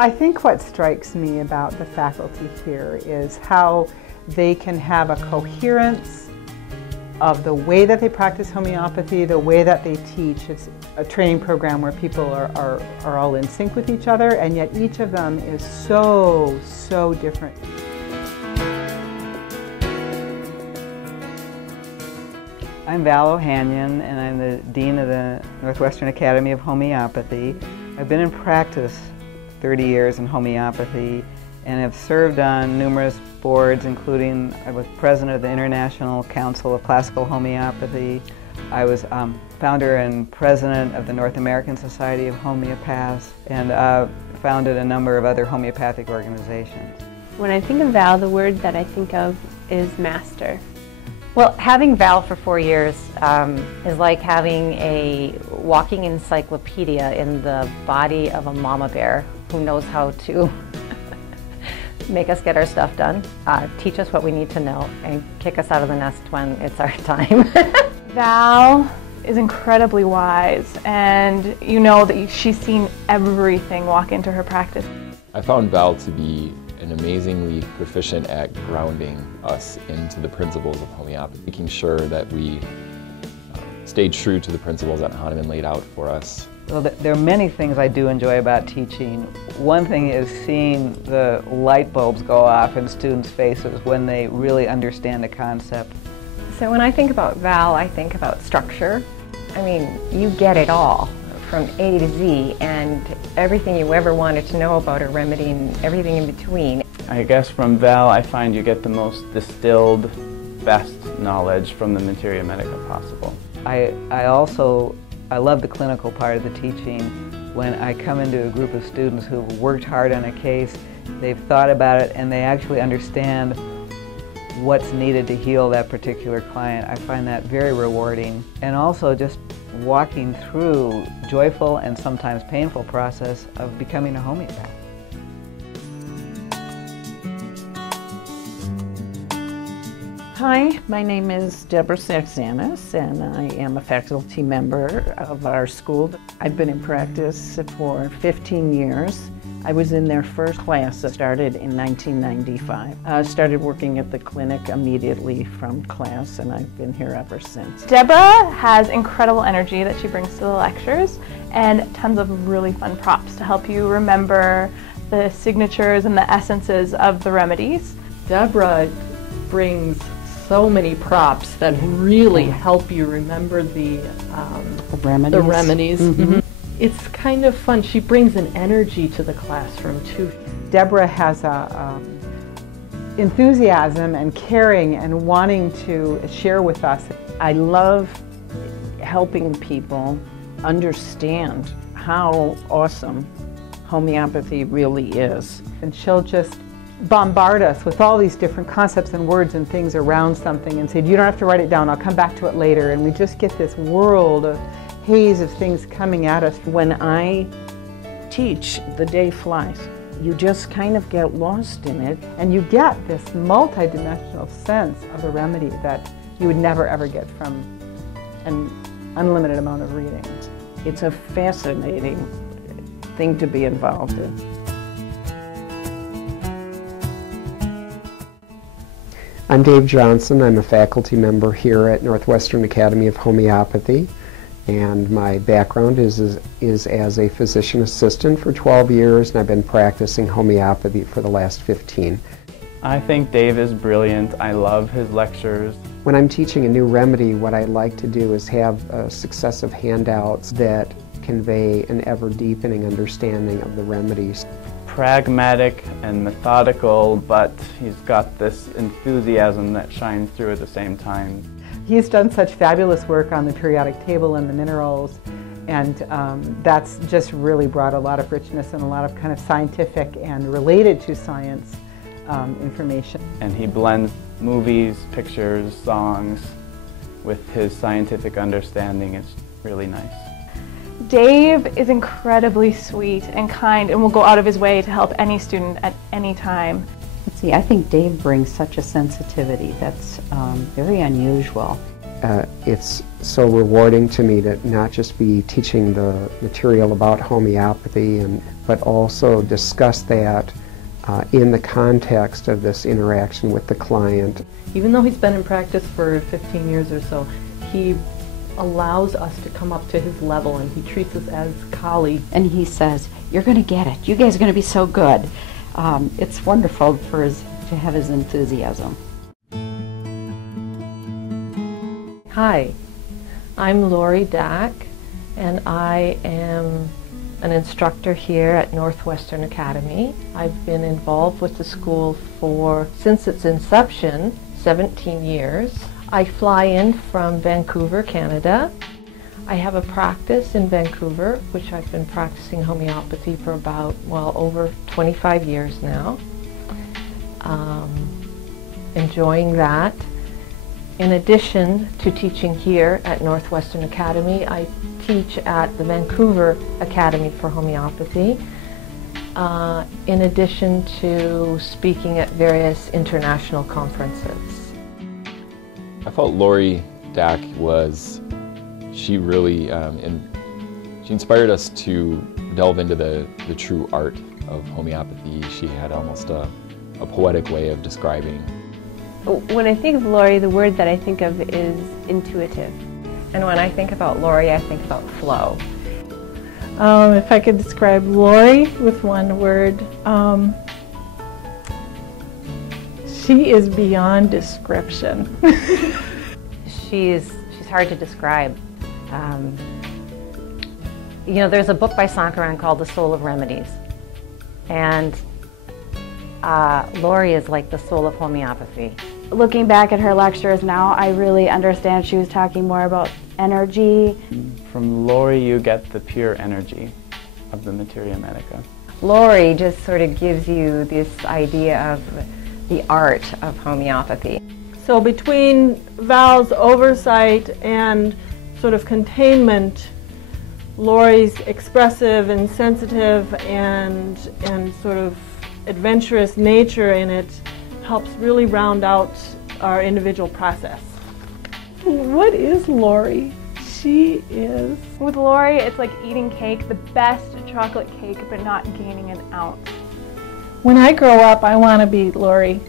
I think what strikes me about the faculty here is how they can have a coherence of the way that they practice homeopathy, the way that they teach. It's a training program where people are all in sync with each other, and yet each of them is so different. I'm Val O'Hanion, and I'm the Dean of the Northwestern Academy of Homeopathy. I've been in practice 30 years in homeopathy and have served on numerous boards, including I was president of the International Council of Classical Homeopathy. I was founder and president of the North American Society of Homeopaths, and founded a number of other homeopathic organizations. When I think of Val, the word that I think of is master. Well, having Val for 4 years is like having a walking encyclopedia in the body of a mama bear who knows how to make us get our stuff done, teach us what we need to know, and kick us out of the nest when it's our time. Val is incredibly wise, and you know that she's seen everything walk into her practice. I found Val to be an amazingly proficient at grounding us into the principles of homeopathy, making sure that we stayed true to the principles that Hahnemann laid out for us. Well, there are many things I do enjoy about teaching. One thing is seeing the light bulbs go off in students' faces when they really understand a concept. So when I think about Val, I think about structure. I mean, you get it all from A to Z, and everything you ever wanted to know about a remedy and everything in between. I guess from Val, I find you get the most distilled, best knowledge from the materia medica possible. I love the clinical part of the teaching. When I come into a group of students who've worked hard on a case, they've thought about it, and they actually understand what's needed to heal that particular client. I find that very rewarding. And also just walking through joyful and sometimes painful process of becoming a homeopath. Hi, my name is Deborah Saxanis, and I am a faculty member of our school. I've been in practice for 15 years. I was in their first class that started in 1995. I started working at the clinic immediately from class, and I've been here ever since. Deborah has incredible energy that she brings to the lectures, and tons of really fun props to help you remember the signatures and the essences of the remedies. Deborah brings so many props that really help you remember the remedies. Mm-hmm. It's kind of fun. She brings an energy to the classroom too. Deborah has enthusiasm and caring and wanting to share with us. I love helping people understand how awesome homeopathy really is. And she'll just bombard us with all these different concepts and words and things around something and say, you don't have to write it down, I'll come back to it later. And we just get this world of haze of things coming at us. When I teach, the day flies. You just kind of get lost in it. And you get this multidimensional sense of the remedy that you would never ever get from an unlimited amount of reading. It's a fascinating thing to be involved in. I'm Dave Johnson. I'm a faculty member here at Northwestern Academy of Homeopathy, and my background is as a physician assistant for 12 years, and I've been practicing homeopathy for the last 15. I think Dave is brilliant. I love his lectures. When I'm teaching a new remedy, what I like to do is have successive handouts that convey an ever-deepening understanding of the remedies. Pragmatic and methodical, but he's got this enthusiasm that shines through at the same time. He's done such fabulous work on the periodic table and the minerals, and that's just really brought a lot of richness and a lot of kind of scientific and related to science information. And he blends movies, pictures, songs with his scientific understanding. It's really nice. Dave is incredibly sweet and kind and will go out of his way to help any student at any time. Let's see, I think Dave brings such a sensitivity that's very unusual. It's so rewarding to me to not just be teaching the material about homeopathy, but also discuss that in the context of this interaction with the client. Even though he's been in practice for 15 years or so, he allows us to come up to his level, and he treats us as colleagues. And he says, "You're going to get it. You guys are going to be so good." It's wonderful to have his enthusiasm. Hi, I'm Lori Dack, and I am an instructor here at Northwestern Academy. I've been involved with the school since its inception, 17 years. I fly in from Vancouver, Canada. I have a practice in Vancouver, which I've been practicing homeopathy for about, over 25 years now. Enjoying that. In addition to teaching here at Northwestern Academy, I teach at the Vancouver Academy for Homeopathy, in addition to speaking at various international conferences. I felt Lori Dack she really she inspired us to delve into the true art of homeopathy. She had almost a poetic way of describing. When I think of Lori, the word that I think of is intuitive. And when I think about Lori, I think about flow. If I could describe Lori with one word, she is beyond description. She's hard to describe. There's a book by Sankaran called The Soul of Remedies. And Lori is like the soul of homeopathy. Looking back at her lectures now, I really understand she was talking more about energy. From Lori, you get the pure energy of the materia medica. Lori just sort of gives you this idea of the art of homeopathy. So between Val's oversight and sort of containment, Lori's expressive and sensitive and sort of adventurous nature in it helps really round out our individual process. What is Lori? She is... With Lori, it's like eating cake, the best chocolate cake, but not gaining an ounce. When I grow up, I want to be Lori.